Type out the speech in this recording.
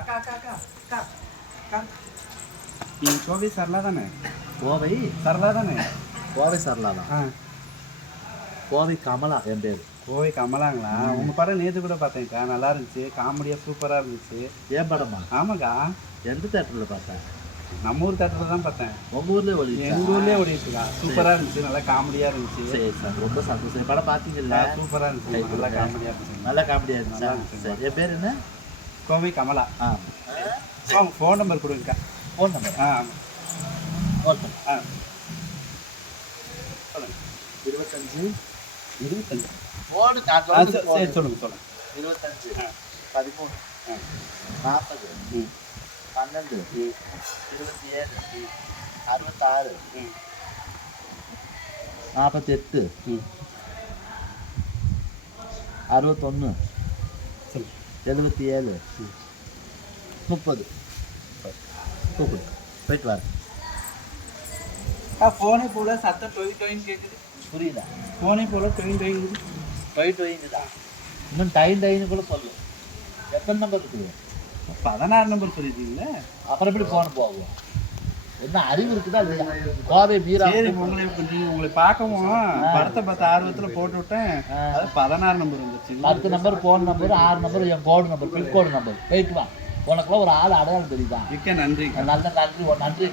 அக்கா அக்கா அக்கா அக்கா அக்கா கோவை சரளா தானே? கோவை சரளா தானே? கோவை சரளா தான். ஆ கோவை கமலா என் பேர். கோவை கமலாங்களா? உங்கள் படம் நேற்று கூட பார்த்தேன்க்கா, நல்லா இருந்துச்சு, காமெடியாக சூப்பராக இருந்துச்சு. ஏன் படமா? ஆமாக்கா, எந்த தேட்டரில் பார்த்தேன்? நம்ம ஊர் தேட்டரில் தான் பார்த்தேன். உங்கள் ஊர்லேயே ஓடி? எங்கள் ஊர்லேயே ஓடிட்டுருக்கா. சூப்பராக இருந்துச்சு, நல்லா காமெடியாக இருந்துச்சு. சரி சார், ரொம்ப சந்தோஷம். படம் பார்த்தீங்கல்ல? சூப்பராக இருந்துச்சு, நல்லா காமெடியாக இருந்துச்சு. நல்லா காமெடியாக இருந்துச்சு. சரி, என் பேர் என்ன? கோவை கமலா. ஃபோன் நம்பர் கொடுங்கக்கா. Phone number? ஆமாம். ஓகே. சொல்லுங்கள். 25 25. ஃபோனு சரி சொல்லுங்கள். 25 13 40 12 27 66 48 61 77 30 கூப்பிடு. போயிட்டு வரேன். ஃபோனே போல சத்தம் டொயின் கேட்குது. புரியல? ஃபோனே போல டொயின் தான். இன்னும் டைன்னு கூட சொல்லு. எத்தனை நம்பர் இருக்குது? 16 நம்பர் சொல்லிட்டீங்களே. அப்புறம் எப்படி ஃபோன் போகும்? என்ன அறிவு இருக்குதா இல்லையா? கோவை மீரா. சரி, உங்களை பார்க்கவும் படத்தை பார்த்த ஆர்வத்தில் போட்டு விட்டேன். அது 16 நம்பர் வந்துச்சு. 10 நம்பர் ஃபோன் நம்பர், 6 நம்பர் என் கோடு நம்பர், பின்கோடு நம்பர். போயிட்டு வா. உனக்குலாம் ஒரு ஆள் அடையாளம் தெரியுதா? மிக்க நன்றி. நல்ல நன்றி. நன்றி.